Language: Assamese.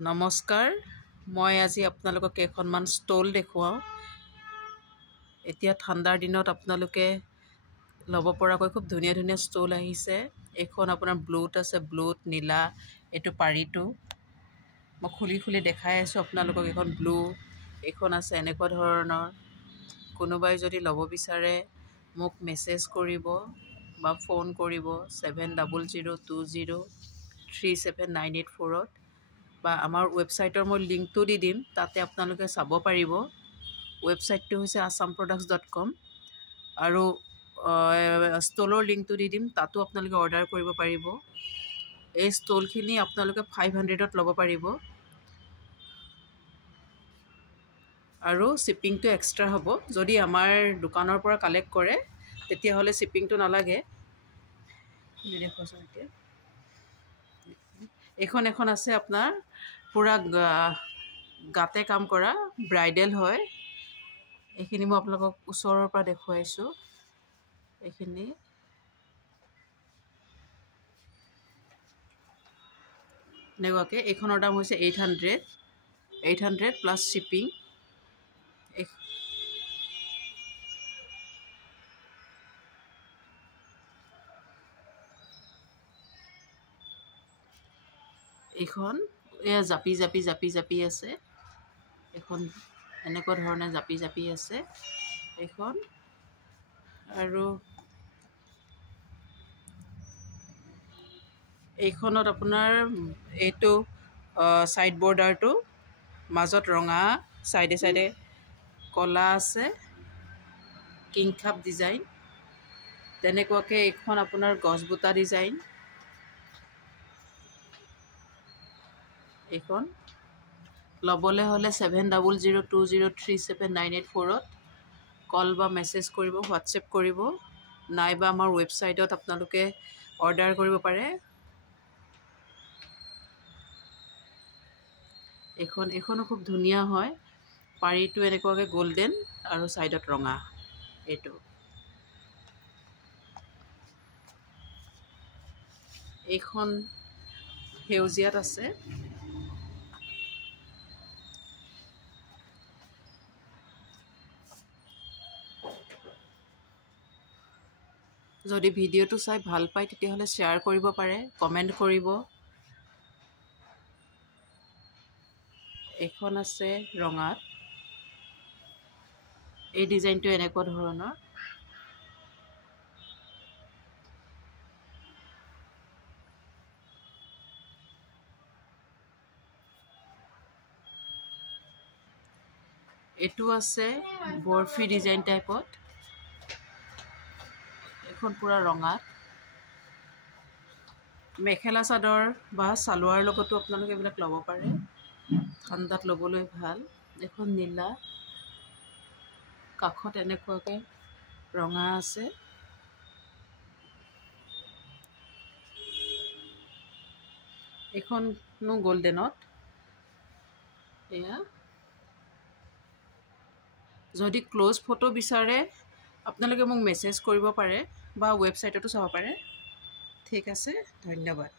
নমস্কাৰ, মই আজি আপোনালোকক কেইখনমান ষ্টল দেখুৱাওঁ। এতিয়া ঠাণ্ডাৰ দিনত আপোনালোকে ল'ব পৰাকৈ খুব ধুনীয়া ধুনীয়া ষ্টল আহিছে। এইখন আপোনাৰ ব্লুত আছে, ব্লুত নীলা, এইটো পাৰিটো মই খুলি খুলি দেখাই আছোঁ আপোনালোকক। এইখন ব্লু, এইখন আছে এনেকুৱা ধৰণৰ। কোনোবাই যদি ল'ব বিচাৰে মোক মেছেজ কৰিব বা ফোন কৰিব 7002037984 বা আমাৰ ৱেবছাইটৰ মই লিংকটো দি দিম, তাতে আপোনালোকে চাব পাৰিব। ৱেবছাইটটো হৈছে assamproducts.com আৰু ষ্টলৰ লিংকটো দি দিম, তাতো আপোনালোকে অৰ্ডাৰ কৰিব পাৰিব। এই ষ্টলখিনি আপোনালোকে 500ত ল'ব পাৰিব আৰু শ্বিপিংটো এক্সট্ৰা হ'ব। যদি আমাৰ দোকানৰ পৰা কালেক্ট কৰে তেতিয়াহ'লে শ্বিপিংটো নালাগে। এইখন এখন আছে আপোনাৰ পূৰা গাতে কাম কৰা, ব্ৰাইডেল হয়। এইখিনি মই আপোনালোকক ওচৰৰ পৰা দেখুৱাইছোঁ। এইখিনি এনেকুৱাকৈ এইখনৰ দাম হৈছে 800 প্লাছ শ্বিপিং। এইখন এয়া জাপি জাপি জাপি জাপি আছে। এইখন এনেকুৱা ধৰণে জাপি জাপি আছে এইখন। আৰু এইখনত আপোনাৰ এইটো ছাইড বৰ্ডাৰটো মাজত ৰঙা, ছাইডে ছাইডে ক'লা আছে, কিংখাপ ডিজাইন। তেনেকুৱাকৈ এইখন আপোনাৰ গছবুটা ডিজাইন। এইখন ল'বলৈ হ'লে 7002037984 কল বা মেছেজ কৰিব, হোৱাটছএপ কৰিব, নাইবা আমাৰ ৱেবছাইটত আপোনালোকে অৰ্ডাৰ কৰিব পাৰে। এইখনো খুব ধুনীয়া হয়। পাৰিটো এনেকুৱাকৈ গল্ডেন আৰু ছাইডত ৰঙা। এইটো এইখন সেউজীয়াত আছে। যদি ভিডিঅ'টো চাই ভাল পায় তেতিয়াহ'লে শ্বেয়াৰ কৰিব পাৰে, কমেণ্ট কৰিব। এইখন আছে ৰঙাত। এই ডিজাইনটো এনেকুৱা ধৰণৰ। এইটো আছে বৰফি ডিজাইন টাইপত। এইখন পূৰা ৰঙাত। মেখেলা চাদৰ বা চালোৱাৰ লগতো আপোনালোকে এইবিলাক ল'ব পাৰে, ঠাণ্ডাত ল'বলৈ ভাল। এইখন নীলা, কাষত এনেকুৱাকৈ ৰঙা আছে। এইখনো গল্ডেনত। এয়া যদি ক্ল'জ ফটো বিচাৰে আপোনালোকে মোক মেছেজ কৰিব পাৰে বা ৱেবছাইটতো চাব পাৰে। ঠিক আছে, ধন্যবাদ।